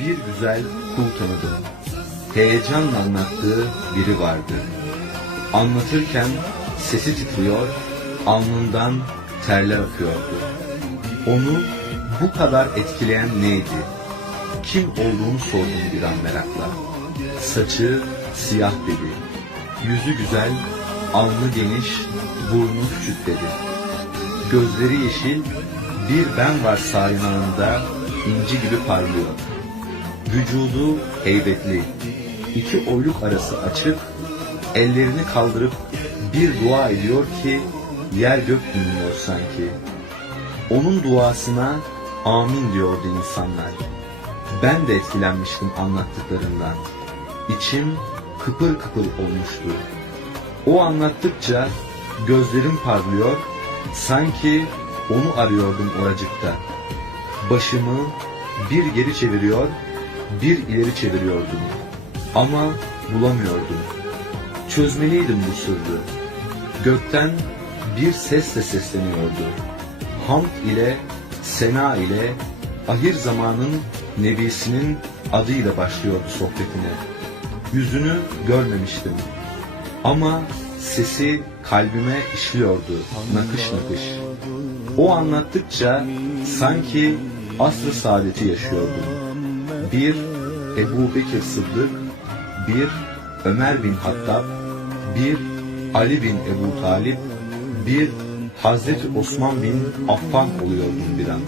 bir güzel kul tanıdım. Heyecanla anlattığı biri vardı. Anlatırken sesi titriyor, alnından terler akıyordu. Onu bu kadar etkileyen neydi? Kim olduğunu sordum bir an merakla. Saçı siyah dedi. Yüzü güzel, alnı geniş, burnu küçük dedi. Gözleri yeşil, bir ben var sağınağında inci gibi parlıyor. Vücudu heybetli, iki oyluk arası açık, ellerini kaldırıp bir dua ediyor ki yer gök dinliyor sanki. Onun duasına amin diyordu insanlar. Ben de etkilenmiştim anlattıklarından. İçim kıpır kıpır olmuştu. O anlattıkça gözlerim parlıyor, sanki onu arıyordum oracıkta. Başımı bir geri çeviriyor, bir ileri çeviriyordum. Ama bulamıyordum. Çözmeliydim bu sırrı. Gökten bir sesle sesleniyordu. Hamd ile, sena ile, ahir zamanın nebisinin adıyla başlıyordu sohbetine. Yüzünü görmemiştim. Ama sesi kalbime işliyordu nakış nakış. O anlattıkça sanki asr-ı saadeti yaşıyordum. Bir Ebu Bekir Sıddık, bir Ömer bin Hattab, bir Ali bin Ebu Talip, bir Hazreti Osman bin Affan oluyordum bir an.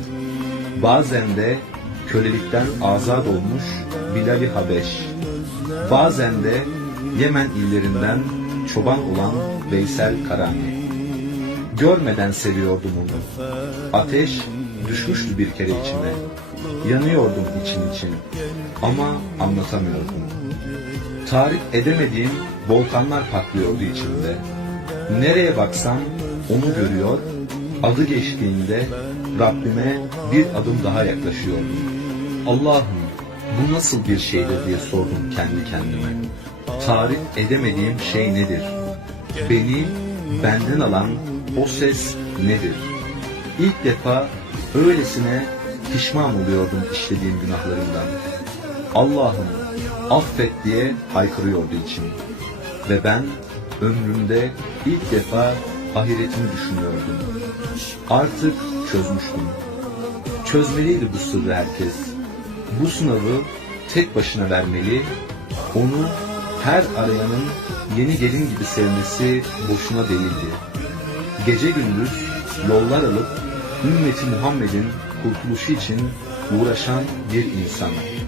Bazen de kölelikten azat olmuş Bilal-i Habeş, bazen de Yemen illerinden çoban olan Veysel Karani. Görmeden seviyordum onu. Ateş düşmüştü bir kere içime. Yanıyordum için için ama anlatamıyordum. Tarif edemediğim volkanlar patlıyordu içimde. Nereye baksam onu görüyor, adı geçtiğinde Rabbime bir adım daha yaklaşıyordum. Allah'ım bu nasıl bir şeydir diye sordum kendi kendime. Tarif edemediğim şey nedir? Beni benden alan o ses nedir? İlk defa öylesine pişman oluyordum işlediğim günahlarımdan. Allah'ım affet diye haykırıyordu içim. Ve ben ömrümde ilk defa ahiretimi düşünüyordum. Artık çözmüştüm. Çözmeliydi bu sırrı herkes. Bu sınavı tek başına vermeli, onu her arayanın yeni gelin gibi sevmesi boşuna değildi. Gece gündüz yollar alıp ümmeti Muhammed'in kurtuluşu için uğraşan bir insan. Bir